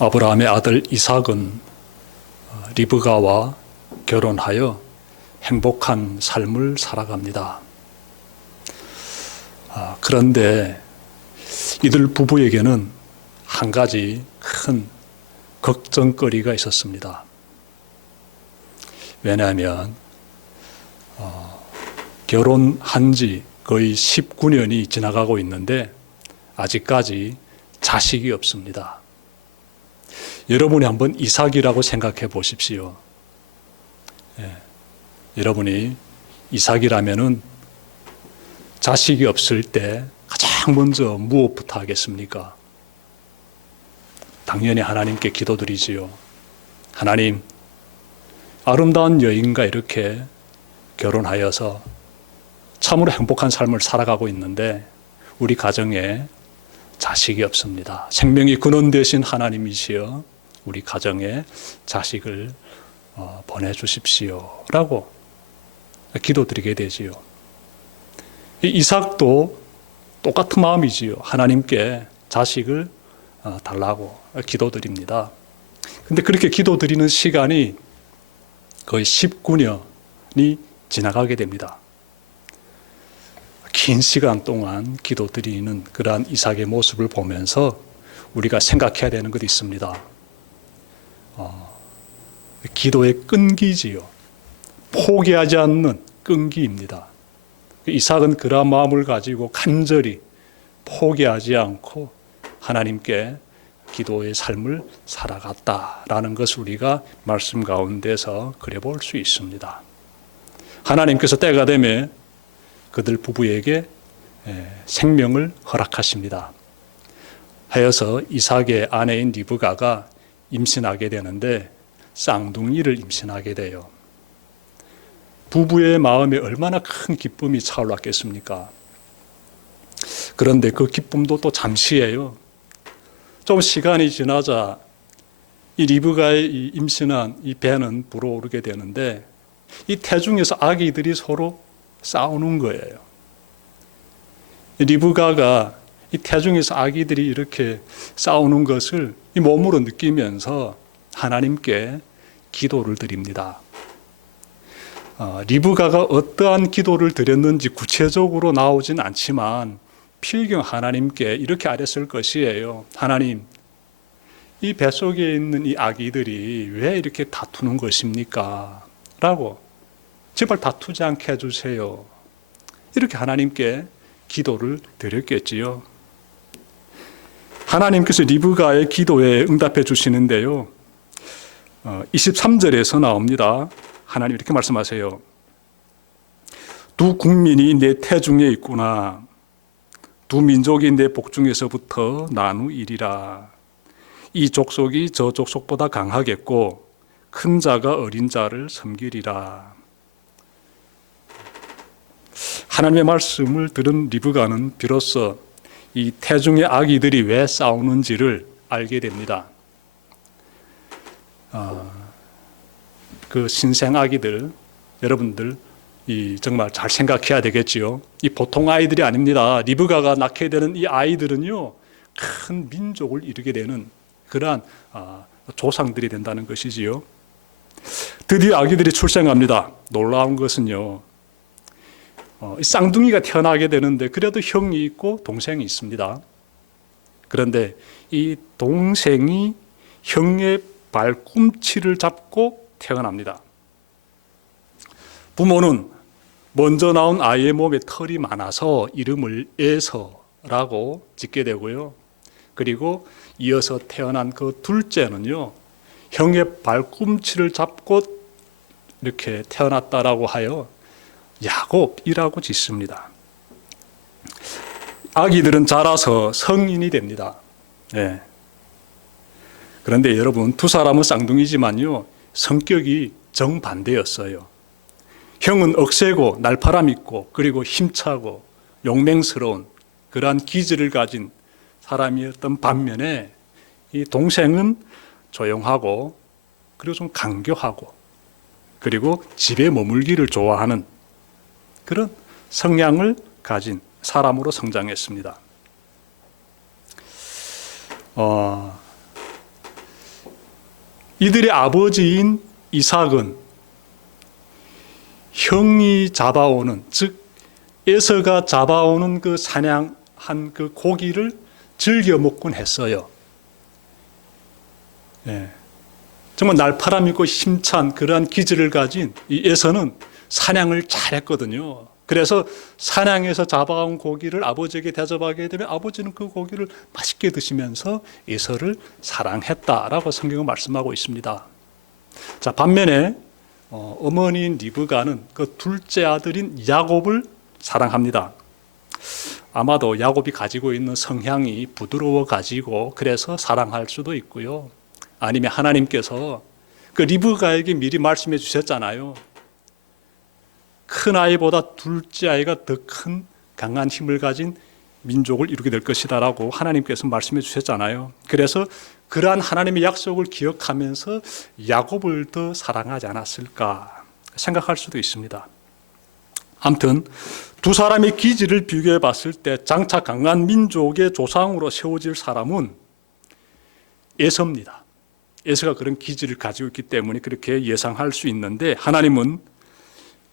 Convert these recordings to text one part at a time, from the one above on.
아브라함의 아들 이삭은 리브가와 결혼하여 행복한 삶을 살아갑니다. 그런데 이들 부부에게는 한 가지 큰 걱정거리가 있었습니다. 왜냐하면 결혼한 지 거의 19년이 지나가고 있는데 아직까지 자식이 없습니다. 여러분이 한번 이삭이라고 생각해 보십시오. 여러분이 이삭이라면은 자식이 없을 때 가장 먼저 무엇부터 하겠습니까? 당연히 하나님께 기도드리지요. 하나님, 아름다운 여인과 이렇게 결혼하여서 참으로 행복한 삶을 살아가고 있는데 우리 가정에 자식이 없습니다. 생명의 근원 되신 하나님이시여 우리 가정에 자식을 보내주십시오 라고 기도드리게 되지요. 이삭도 똑같은 마음이지요. 하나님께 자식을 달라고 기도드립니다. 근데 그렇게 기도드리는 시간이 거의 19년이 지나가게 됩니다. 긴 시간 동안 기도드리는 그러한 이삭의 모습을 보면서 우리가 생각해야 되는 것이 있습니다. 기도의 끈기지요. 포기하지 않는 끈기입니다. 이삭은 그러한 마음을 가지고 간절히 포기하지 않고 하나님께 기도의 삶을 살아갔다라는 것을 우리가 말씀 가운데서 그려볼 수 있습니다. 하나님께서 때가 되면 그들 부부에게 생명을 허락하십니다. 하여서 이삭의 아내인 리브가가 임신하게 되는데 쌍둥이를 임신하게 돼요. 부부의 마음에 얼마나 큰 기쁨이 차올랐겠습니까? 그런데 그 기쁨도 또 잠시예요. 좀 시간이 지나자 이 리브가의 이 임신한 이 배는 불어오르게 되는데 이 태중에서 아기들이 서로 싸우는 거예요. 리브가가 이 태중에서 아기들이 이렇게 싸우는 것을 이 몸으로 느끼면서 하나님께 기도를 드립니다. 리브가가 어떠한 기도를 드렸는지 구체적으로 나오진 않지만 필경 하나님께 이렇게 아뢰었을 것이에요. 하나님, 이 뱃속에 있는 이 아기들이 왜 이렇게 다투는 것입니까? 라고 제발 다투지 않게 해주세요. 이렇게 하나님께 기도를 드렸겠지요. 하나님께서 리브가의 기도에 응답해 주시는데요. 23절에서 나옵니다. 하나님 이렇게 말씀하세요. 두 국민이 내 태중에 있구나. 두 민족이 내 복중에서부터 나누이리라. 이 족속이 저 족속보다 강하겠고 큰 자가 어린 자를 섬기리라. 하나님의 말씀을 들은 리브가는 비로소 이 태중의 아기들이 왜 싸우는지를 알게 됩니다. 그 신생 아기들 여러분들 정말 잘 생각해야 되겠지요. 이 보통 아이들이 아닙니다. 리브가가 낳게 되는 이 아이들은요, 큰 민족을 이루게 되는 그러한 조상들이 된다는 것이지요. 드디어 아기들이 출생합니다. 놀라운 것은요, 쌍둥이가 태어나게 되는데 그래도 형이 있고 동생이 있습니다. 그런데 이 동생이 형의 발꿈치를 잡고 태어납니다. 부모는 먼저 나온 아이의 몸에 털이 많아서 이름을 에서라고 짓게 되고요. 그리고 이어서 태어난 그 둘째는요, 형의 발꿈치를 잡고 이렇게 태어났다라고 하여 야곱이라고 짓습니다. 아기들은 자라서 성인이 됩니다. 네. 그런데 여러분, 두 사람은 쌍둥이지만요, 성격이 정반대였어요. 형은 억세고 날파람 있고 그리고 힘차고 용맹스러운 그러한 기질을 가진 사람이었던 반면에 이 동생은 조용하고 그리고 좀 간교하고 그리고 집에 머물기를 좋아하는 그런 성향을 가진 사람으로 성장했습니다. 이들의 아버지인 이삭은 형이 잡아오는, 즉 에서가 잡아오는 그 사냥한 그 고기를 즐겨 먹곤 했어요. 예. 정말 날파람 있고 힘찬 그러한 기질을 가진 이 에서는 사냥을 잘했거든요. 그래서 사냥해서 잡아온 고기를 아버지에게 대접하게 되면 아버지는 그 고기를 맛있게 드시면서 에서를 사랑했다라고 성경은 말씀하고 있습니다. 자, 반면에 어머니인 리브가는 그 둘째 아들인 야곱을 사랑합니다. 아마도 야곱이 가지고 있는 성향이 부드러워 가지고 그래서 사랑할 수도 있고요. 아니면 하나님께서 그 리브가에게 미리 말씀해 주셨잖아요. 큰 아이보다 둘째 아이가 더 큰 강한 힘을 가진 민족을 이루게 될 것이다 라고 하나님께서 말씀해 주셨잖아요. 그래서 그러한 하나님의 약속을 기억하면서 야곱을 더 사랑하지 않았을까 생각할 수도 있습니다. 아무튼 두 사람의 기질을 비교해 봤을 때 장차 강한 민족의 조상으로 세워질 사람은 에서입니다. 에서가 그런 기질을 가지고 있기 때문에 그렇게 예상할 수 있는데, 하나님은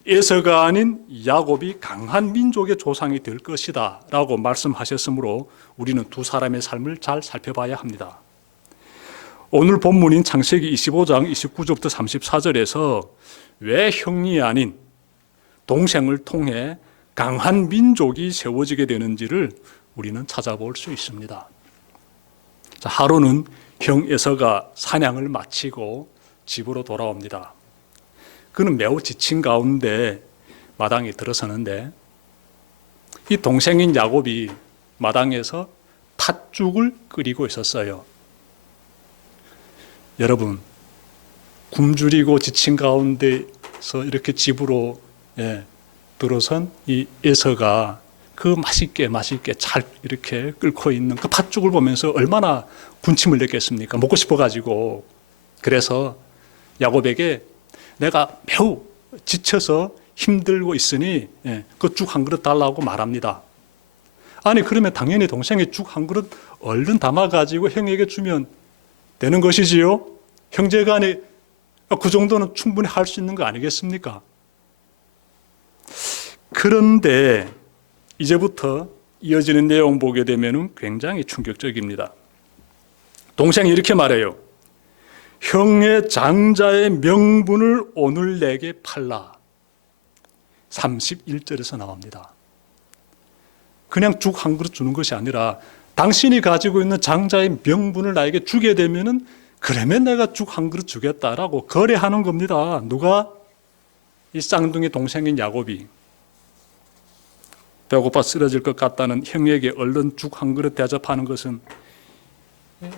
에서가 아닌 야곱이 강한 민족의 조상이 될 것이다 라고 말씀하셨으므로 우리는 두 사람의 삶을 잘 살펴봐야 합니다. 오늘 본문인 창세기 25장 29절부터 34절에서 왜 형이 아닌 동생을 통해 강한 민족이 세워지게 되는지를 우리는 찾아볼 수 있습니다. 자, 하루는 형 에서가 사냥을 마치고 집으로 돌아옵니다. 그는 매우 지친 가운데 마당에 들어서는데 이 동생인 야곱이 마당에서 팥죽을 끓이고 있었어요. 여러분, 굶주리고 지친 가운데서 이렇게 집으로 들어선 이 에서가 그 맛있게 잘 이렇게 끓고 있는 그 팥죽을 보면서 얼마나 군침을 냈겠습니까? 먹고 싶어가지고. 그래서 야곱에게 내가 매우 지쳐서 힘들고 있으니 그 죽 한 그릇 달라고 말합니다. 아니, 그러면 당연히 동생이 죽 한 그릇 얼른 담아가지고 형에게 주면 되는 것이지요. 형제간에 그 정도는 충분히 할 수 있는 거 아니겠습니까? 그런데 이제부터 이어지는 내용 보게 되면 굉장히 충격적입니다. 동생이 이렇게 말해요. 형의 장자의 명분을 오늘 내게 팔라. 31절에서 나옵니다. 그냥 죽 한 그릇 주는 것이 아니라 당신이 가지고 있는 장자의 명분을 나에게 주게 되면은 그러면 내가 죽 한 그릇 주겠다라고 거래하는 겁니다. 누가? 이 쌍둥이 동생인 야곱이. 배고파 쓰러질 것 같다는 형에게 얼른 죽 한 그릇 대접하는 것은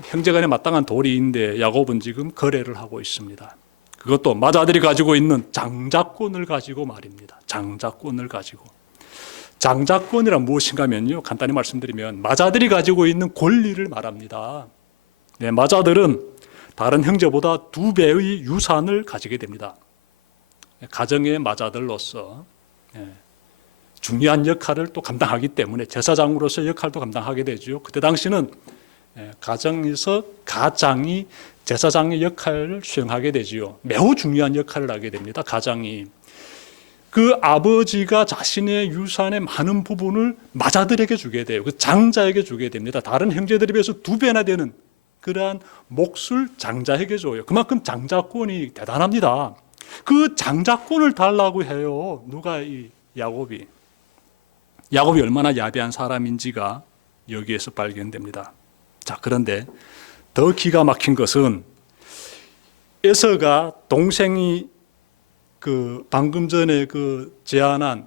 형제간에 마땅한 도리인데 야곱은 지금 거래를 하고 있습니다. 그것도 맏아들이 가지고 있는 장자권을 가지고 말입니다. 장자권을 가지고. 장자권이란 무엇인가 하면요, 간단히 말씀드리면 맏아들이 가지고 있는 권리를 말합니다. 맏아들은 다른 형제보다 2배의 유산을 가지게 됩니다. 가정의 맏아들로서 중요한 역할을 또 감당하기 때문에 제사장으로서 역할도 감당하게 되죠. 그때 당시는 가정에서 가장이 제사장의 역할을 수행하게 되지요. 매우 중요한 역할을 하게 됩니다. 가장이. 그 아버지가 자신의 유산의 많은 부분을 맏아들에게 주게 돼요. 그 장자에게 주게 됩니다. 다른 형제들에 비해서 2배나 되는 그러한 몫을 장자에게 줘요. 그만큼 장자권이 대단합니다. 그 장자권을 달라고 해요. 누가? 이 야곱이. 야곱이 얼마나 야비한 사람인지가 여기에서 발견됩니다. 자, 그런데 더 기가 막힌 것은 에서가 동생이 그 방금 전에 그 제안한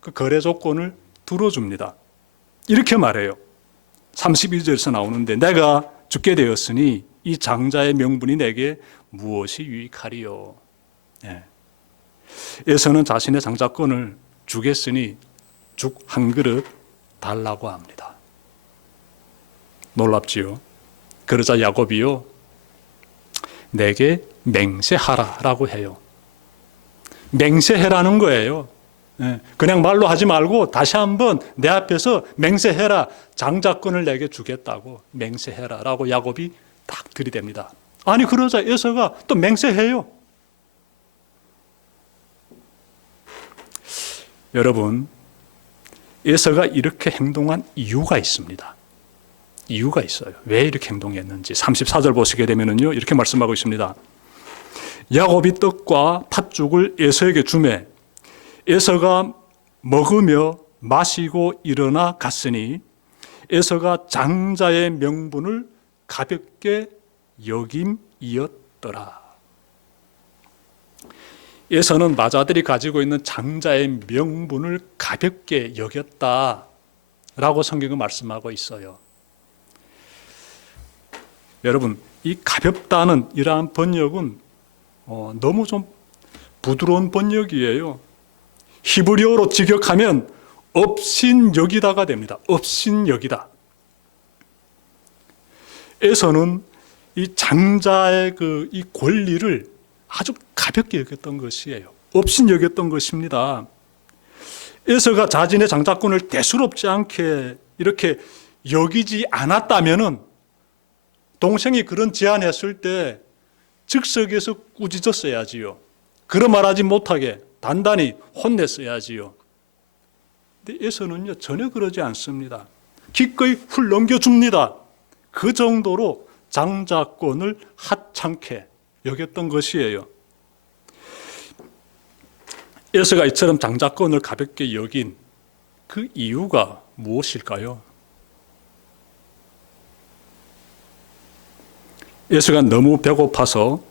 그 거래 조건을 들어줍니다. 이렇게 말해요. 32절에서 나오는데 내가 죽게 되었으니 이 장자의 명분이 내게 무엇이 유익하리요. 에서는 자신의 장자권을 주겠으니 죽 한 그릇 달라고 합니다. 놀랍지요. 그러자 야곱이요, 내게 맹세하라라고 해요. 맹세해라는 거예요. 그냥 말로 하지 말고 다시 한번 내 앞에서 맹세해라. 장자권을 내게 주겠다고 맹세해라라고 야곱이 딱 들이댑니다. 아니 그러자 에서가 또 맹세해요. 여러분, 에서가 이렇게 행동한 이유가 있습니다. 이유가 있어요. 왜 이렇게 행동했는지 34절 보시게 되면요 이렇게 말씀하고 있습니다. 야곱이 떡과 팥죽을 에서에게 주매 에서가 먹으며 마시고 일어나 갔으니 에서가 장자의 명분을 가볍게 여김이었더라. 에서는 마자들이 가지고 있는 장자의 명분을 가볍게 여겼다라고 성경은 말씀하고 있어요. 여러분, 이 가볍다는 이러한 번역은 너무 좀 부드러운 번역이에요. 히브리어로 직역하면 업신여기다가 됩니다. 업신여기다. 에서는 이 장자의 이 권리를 아주 가볍게 여겼던 것이에요. 업신여겼던 것입니다. 에서가 자신의 장자권을 대수롭지 않게 이렇게 여기지 않았다면은 동생이 그런 제안했을 때 즉석에서 꾸짖었어야지요. 그런 말하지 못하게 단단히 혼냈어야지요. 근데 에서는요 전혀 그러지 않습니다. 기꺼이 훌 넘겨줍니다. 그 정도로 장자권을 하찮게 여겼던 것이에요. 에서가 이처럼 장자권을 가볍게 여긴 그 이유가 무엇일까요? 에서가 너무 배고파서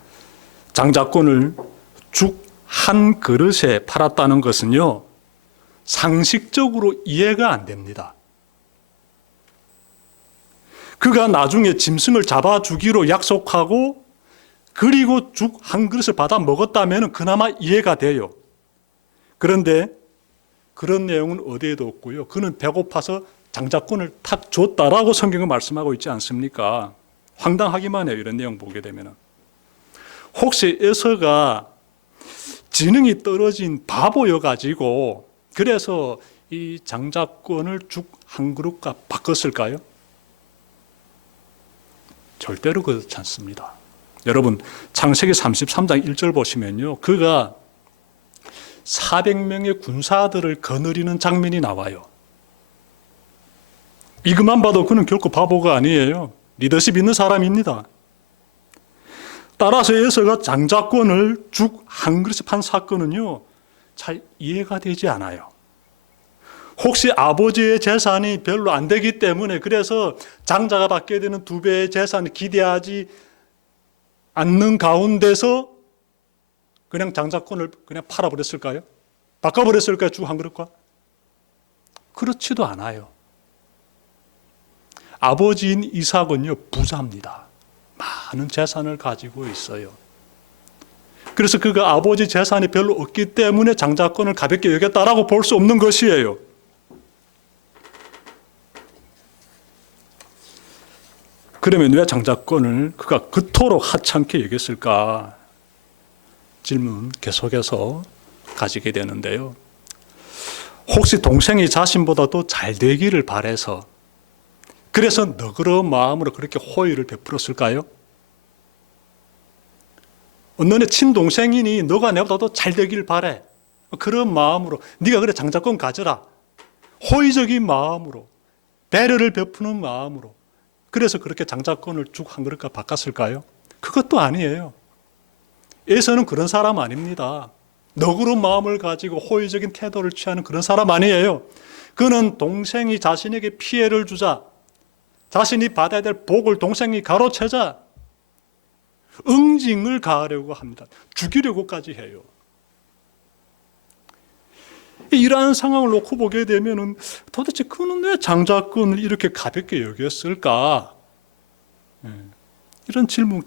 장자권을 죽 한 그릇에 팔았다는 것은요, 상식적으로 이해가 안 됩니다. 그가 나중에 짐승을 잡아주기로 약속하고 그리고 죽 한 그릇을 받아 먹었다면 그나마 이해가 돼요. 그런데 그런 내용은 어디에도 없고요. 그는 배고파서 장자권을 탁 줬다라고 성경은 말씀하고 있지 않습니까? 황당하기만 해요. 이런 내용 보게 되면. 혹시 에서가 지능이 떨어진 바보여가지고 그래서 이 장자권을 죽 한 그릇과 바꿨을까요? 절대로 그렇지 않습니다. 여러분, 창세기 33장 1절 보시면요, 그가 400명의 군사들을 거느리는 장면이 나와요. 이것만 봐도 그는 결코 바보가 아니에요. 리더십 있는 사람입니다. 따라서 에서가 장자권을 죽 한 그릇에 판 사건은요, 잘 이해가 되지 않아요. 혹시 아버지의 재산이 별로 안 되기 때문에 그래서 장자가 받게 되는 2배의 재산을 기대하지 않는 가운데서 그냥 장자권을 그냥 팔아버렸을까요? 바꿔버렸을까요? 죽 한 그릇과? 그렇지도 않아요. 아버지인 이삭은요, 부자입니다. 많은 재산을 가지고 있어요. 그래서 그가 아버지 재산이 별로 없기 때문에 장자권을 가볍게 여겼다라고 볼 수 없는 것이에요. 그러면 왜 장자권을 그가 그토록 하찮게 여겼을까? 질문 계속해서 가지게 되는데요. 혹시 동생이 자신보다도 잘 되기를 바라서 그래서 너그러운 마음으로 그렇게 호의를 베풀었을까요? 너네 친동생이니 너가 내보다도 잘 되길 바래. 그런 마음으로 네가 그래 장자권 가져라. 호의적인 마음으로 배려를 베푸는 마음으로 그래서 그렇게 장자권을 죽 한 그릇과 바꿨을까요? 그것도 아니에요. 에서는 그런 사람 아닙니다. 너그러운 마음을 가지고 호의적인 태도를 취하는 그런 사람 아니에요. 그는 동생이 자신에게 피해를 주자, 자신이 받아야 될 복을 동생이 가로채자 응징을 가하려고 합니다. 죽이려고까지 해요. 이러한 상황을 놓고 보게 되면 도대체 그는 왜 장자권을 이렇게 가볍게 여겼을까? 이런 질문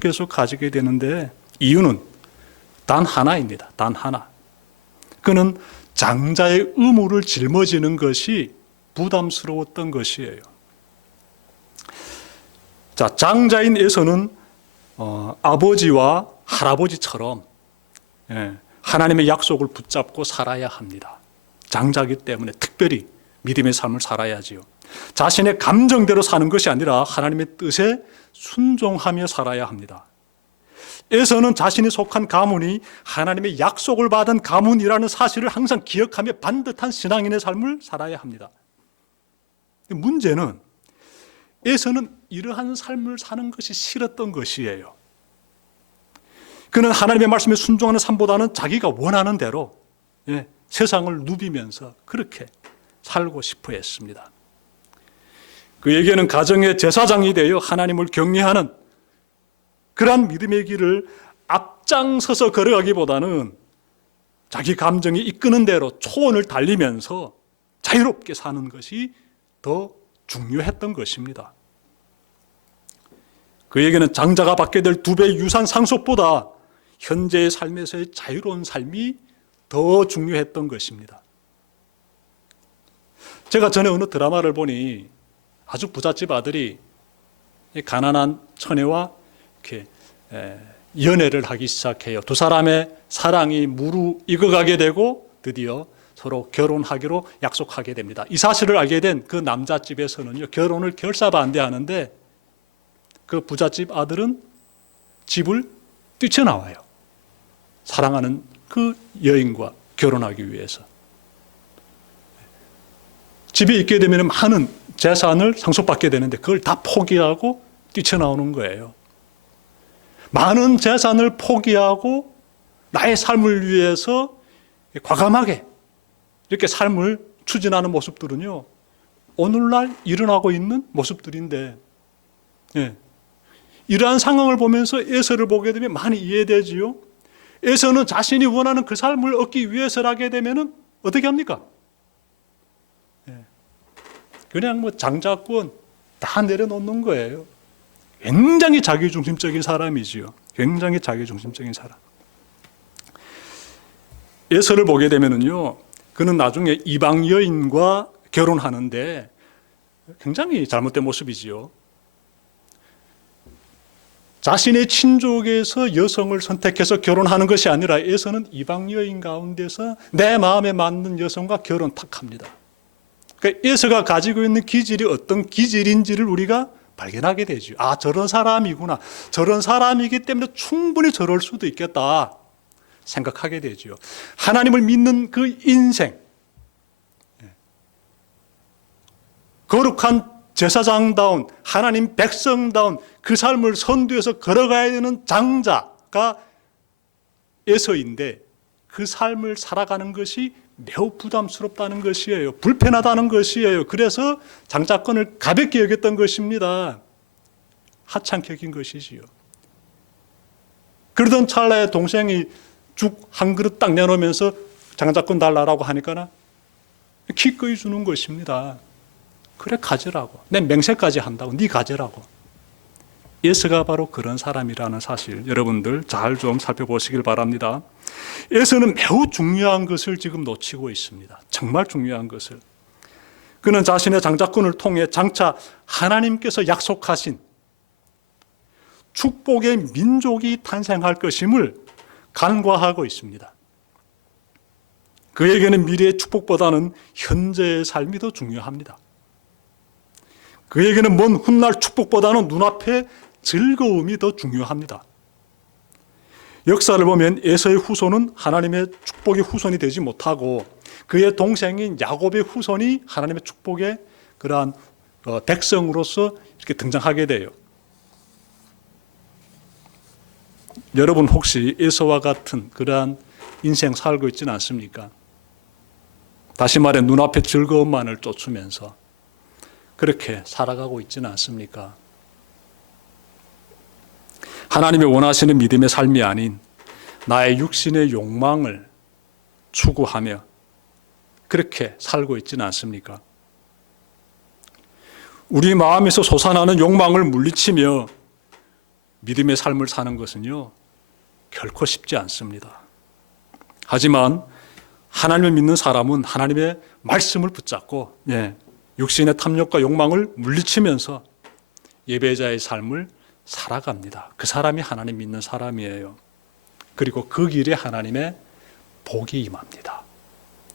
계속 가지게 되는데 이유는 단 하나입니다. 단 하나. 그는 장자의 의무를 짊어지는 것이 부담스러웠던 것이에요. 자, 장자인 에서는 아버지와 할아버지처럼 하나님의 약속을 붙잡고 살아야 합니다. 장자이기 때문에 특별히 믿음의 삶을 살아야지요. 자신의 감정대로 사는 것이 아니라 하나님의 뜻에 순종하며 살아야 합니다. 에서는 자신이 속한 가문이 하나님의 약속을 받은 가문이라는 사실을 항상 기억하며 반듯한 신앙인의 삶을 살아야 합니다. 문제는 에서는 이러한 삶을 사는 것이 싫었던 것이에요. 그는 하나님의 말씀에 순종하는 삶보다는 자기가 원하는 대로 세상을 누비면서 그렇게 살고 싶어 했습니다. 그에게는 가정의 제사장이 되어 하나님을 경외하는 그러한 믿음의 길을 앞장서서 걸어가기보다는 자기 감정이 이끄는 대로 초원을 달리면서 자유롭게 사는 것이 더 중요했던 것입니다. 그에게는 장자가 받게 될 2배의 유산 상속보다 현재의 삶에서의 자유로운 삶이 더 중요했던 것입니다. 제가 전에 어느 드라마를 보니 아주 부잣집 아들이 가난한 처녀와 이렇게 연애를 하기 시작해요. 두 사람의 사랑이 무르익어가게 되고 드디어 서로 결혼하기로 약속하게 됩니다. 이 사실을 알게 된 그 남자집에서는요, 결혼을 결사반대하는데 그 부잣집 아들은 집을 뛰쳐나와요. 사랑하는 그 여인과 결혼하기 위해서. 집에 있게 되면 많은 재산을 상속받게 되는데 그걸 다 포기하고 뛰쳐나오는 거예요. 많은 재산을 포기하고 나의 삶을 위해서 과감하게 이렇게 삶을 추진하는 모습들은요, 오늘날 일어나고 있는 모습들인데, 이러한 상황을 보면서 에서를 보게 되면 많이 이해되지요. 에서는 자신이 원하는 그 삶을 얻기 위해서라게 되면 어떻게 합니까? 그냥 장자권 다 내려놓는 거예요. 굉장히 자기중심적인 사람이지요. 굉장히 자기중심적인 사람. 에서를 보게 되면은요, 그는 나중에 이방 여인과 결혼하는데 굉장히 잘못된 모습이지요. 자신의 친족에서 여성을 선택해서 결혼하는 것이 아니라 에서는 이방 여인 가운데서 내 마음에 맞는 여성과 결혼 탁 합니다. 그러니까 에서가 가지고 있는 기질이 어떤 기질인지를 우리가 발견하게 되죠. 아, 저런 사람이구나. 저런 사람이기 때문에 충분히 저럴 수도 있겠다 생각하게 되죠. 하나님을 믿는 그 인생, 거룩한 제사장다운 하나님 백성다운 그 삶을 선두에서 걸어가야 되는 장자가 에서인데 그 삶을 살아가는 것이 매우 부담스럽다는 것이에요. 불편하다는 것이에요. 그래서 장자권을 가볍게 여겼던 것입니다. 하찮게 여긴 것이지요. 그러던 찰나에 동생이 죽 한 그릇 딱 내놓으면서 장자권 달라라고 하니까 기꺼이 주는 것입니다. 그래, 가져라고. 내 맹세까지 한다고. 네 가져라고. 에서가 바로 그런 사람이라는 사실, 여러분들 잘 좀 살펴보시길 바랍니다. 에서는 매우 중요한 것을 지금 놓치고 있습니다. 정말 중요한 것을. 그는 자신의 장자권을 통해 장차 하나님께서 약속하신 축복의 민족이 탄생할 것임을 간과하고 있습니다. 그에게는 미래의 축복보다는 현재의 삶이 더 중요합니다. 그에게는 먼 훗날 축복보다는 눈앞의 즐거움이 더 중요합니다. 역사를 보면 에서의 후손은 하나님의 축복의 후손이 되지 못하고 그의 동생인 야곱의 후손이 하나님의 축복의 그러한 백성으로서 이렇게 등장하게 돼요. 여러분 혹시 에서와 같은 그러한 인생 살고 있지는 않습니까? 다시 말해 눈앞의 즐거움만을 쫓으면서 그렇게 살아가고 있지는 않습니까? 하나님이 원하시는 믿음의 삶이 아닌 나의 육신의 욕망을 추구하며 그렇게 살고 있지는 않습니까? 우리 마음에서 솟아나는 욕망을 물리치며 믿음의 삶을 사는 것은요, 결코 쉽지 않습니다. 하지만 하나님을 믿는 사람은 하나님의 말씀을 붙잡고 육신의 탐욕과 욕망을 물리치면서 예배자의 삶을 살아갑니다. 그 사람이 하나님 믿는 사람이에요. 그리고 그 길에 하나님의 복이 임합니다.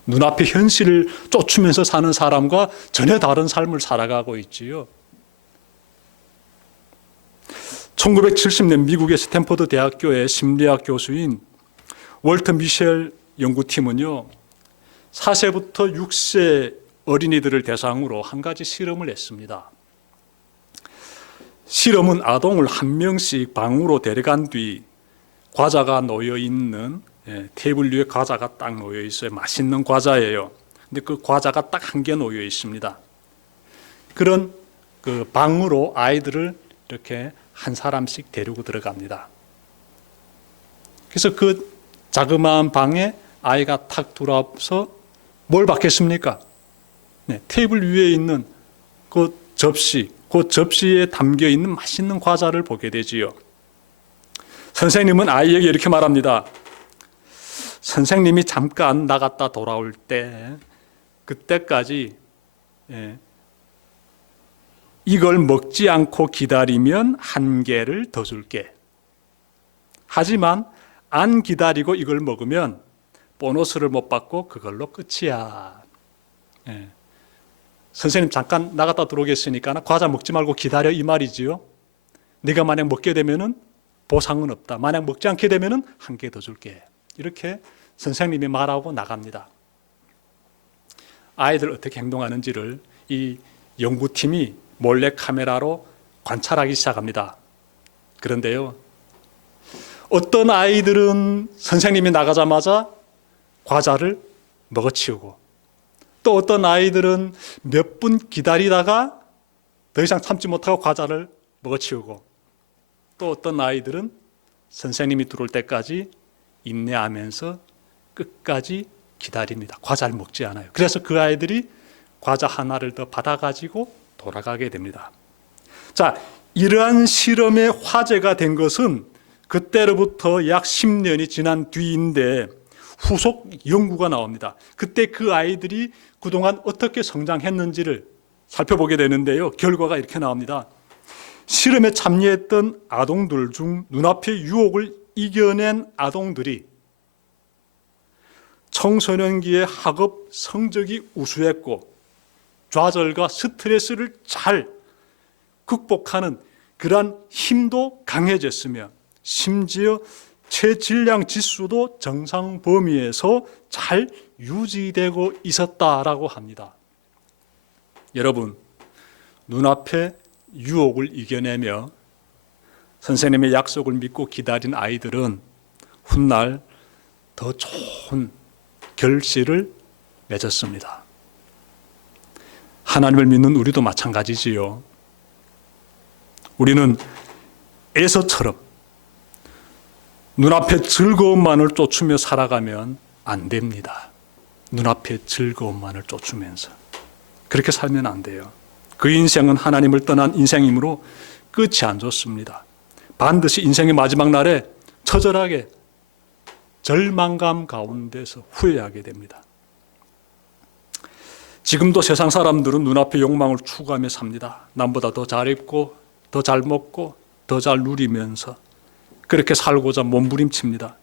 눈앞의 현실을 쫓으면서 사는 사람과 전혀 다른 삶을 살아가고 있지요. 1970년 미국의 스탠퍼드 대학교의 심리학 교수인 월터 미셸 연구팀은요, 4세부터 6세 어린이들을 대상으로 한 가지 실험을 했습니다. 실험은 아동을 한 명씩 방으로 데려간 뒤 과자가 놓여 있는, 테이블 위에 과자가 딱 놓여 있어요. 맛있는 과자예요. 근데 그 과자가 딱 한 개 놓여 있습니다. 그런 그 방으로 아이들을 이렇게 한 사람씩 데리고 들어갑니다. 그래서 그 자그마한 방에 아이가 탁 들어와서 뭘 받겠습니까? 테이블 위에 있는 그 접시에 담겨 있는 맛있는 과자를 보게 되지요. 선생님은 아이에게 이렇게 말합니다. 선생님이 잠깐 나갔다 돌아올 때, 그때까지 이걸 먹지 않고 기다리면 한 개를 더 줄게. 하지만 안 기다리고 이걸 먹으면 보너스를 못 받고 그걸로 끝이야. 선생님 잠깐 나갔다 들어오겠으니까 과자 먹지 말고 기다려, 이 말이지요. 네가 만약 먹게 되면은 보상은 없다. 만약 먹지 않게 되면은 한 개 더 줄게. 이렇게 선생님이 말하고 나갑니다. 아이들 어떻게 행동하는지를 이 연구팀이 몰래 카메라로 관찰하기 시작합니다. 그런데요, 어떤 아이들은 선생님이 나가자마자 과자를 먹어치우고, 또 어떤 아이들은 몇 분 기다리다가 더 이상 참지 못하고 과자를 먹어치우고, 또 어떤 아이들은 선생님이 들어올 때까지 인내하면서 끝까지 기다립니다. 과자를 먹지 않아요. 그래서 그 아이들이 과자 하나를 더 받아가지고 돌아가게 됩니다. 자, 이러한 실험의 화제가 된 것은 그때로부터 약 10년이 지난 뒤인데 후속 연구가 나옵니다. 그때 그 아이들이 그동안 어떻게 성장했는지를 살펴보게 되는데요. 결과가 이렇게 나옵니다. 실험에 참여했던 아동들 중 눈앞의 유혹을 이겨낸 아동들이 청소년기의 학업 성적이 우수했고 좌절과 스트레스를 잘 극복하는 그러한 힘도 강해졌으며 심지어 체질량 지수도 정상 범위에서 잘 유지되고 있었다라고 합니다. 여러분, 눈앞에 유혹을 이겨내며 선생님의 약속을 믿고 기다린 아이들은 훗날 더 좋은 결실을 맺었습니다. 하나님을 믿는 우리도 마찬가지지요. 우리는 에서처럼 눈앞의 즐거움만을 쫓으며 살아가면 안 됩니다. 눈앞의 즐거움만을 쫓으면서 그렇게 살면 안 돼요. 그 인생은 하나님을 떠난 인생이므로 끝이 안 좋습니다. 반드시 인생의 마지막 날에 처절하게 절망감 가운데서 후회하게 됩니다. 지금도 세상 사람들은 눈앞의 욕망을 추구하며 삽니다. 남보다 더 잘 입고 더 잘 먹고 더 잘 누리면서 그렇게 살고자 몸부림칩니다.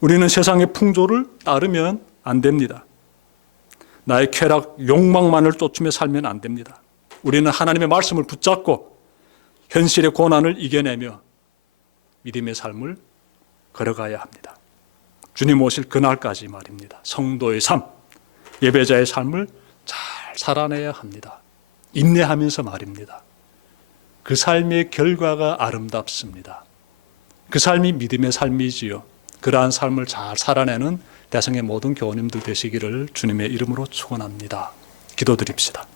우리는 세상의 풍조를 따르면 안 됩니다. 나의 쾌락, 욕망만을 쫓으며 살면 안 됩니다. 우리는 하나님의 말씀을 붙잡고 현실의 고난을 이겨내며 믿음의 삶을 걸어가야 합니다. 주님 오실 그날까지 말입니다. 성도의 삶, 예배자의 삶을 잘 살아내야 합니다. 인내하면서 말입니다. 그 삶의 결과가 아름답습니다. 그 삶이 믿음의 삶이지요. 그러한 삶을 잘 살아내는 대성의 모든 교우님들 되시기를 주님의 이름으로 축원합니다. 기도드립시다.